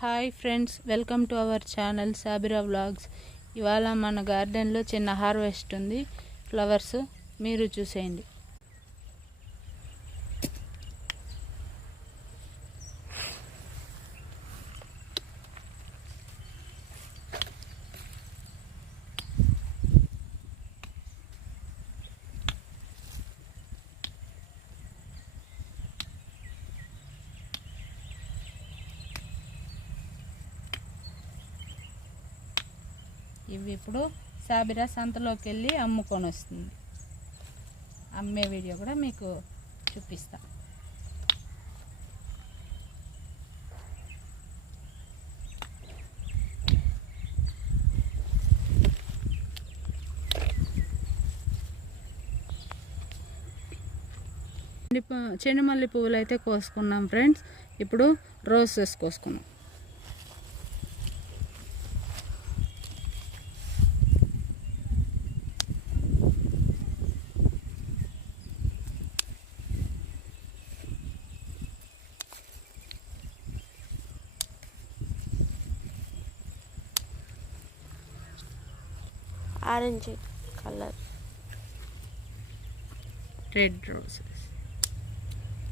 Hi friends, welcome to our channel Sabira vlogs. ఇవాళ మన గార్డెన్లో చిన్న హార్వెస్ట్ ఉంది. ఫ్లవర్స్ మీరు చూసేయండి. ఇవి ఇప్పుడు సాబిరా సంతలోకి వెళ్ళి అమ్ముకొని వస్తుంది. అమ్మే వీడియో కూడా మీకు చూపిస్తా. చెండుమల్లి పువ్వులు అయితే కోసుకున్నాం ఫ్రెండ్స్. ఇప్పుడు రోసెస్ కోసుకున్నాం. Orange colour, red roses.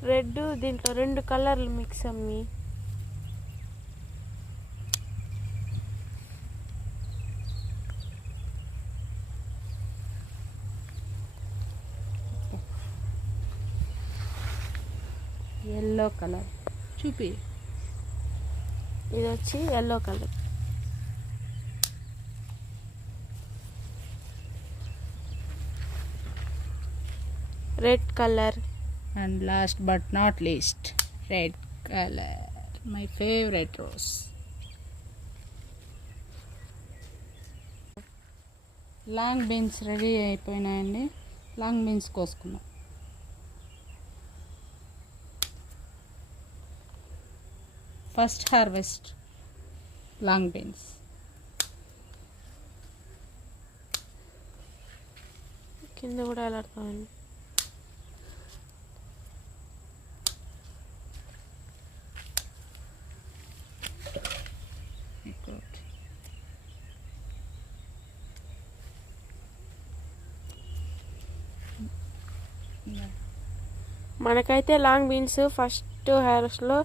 Red దీంట్లో రెండు కలర్లు మిక్స్ అమ్మి. ఎల్లో కలర్ చూపి. ఇది వచ్చి yellow colour. Red colour. And last but not least red colour, my favourite rose. Long beans ready అయిపోయినాయండి. లాంగ్ బీన్స్ కోసుకున్నాం. First harvest long beans. కింద కూడా ఎలాడుతామండి. మనకైతే లాంగ్ బీన్స్ ఫస్ట్ హార్వెస్ట్లో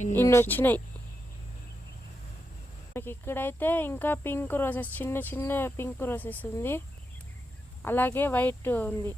ఇన్ని వచ్చినాయి. మనకి ఇక్కడైతే ఇంకా పింక్ రోసెస్, చిన్న చిన్న పింక్ రోసెస్ ఉంది, అలాగే వైట్ ఉంది.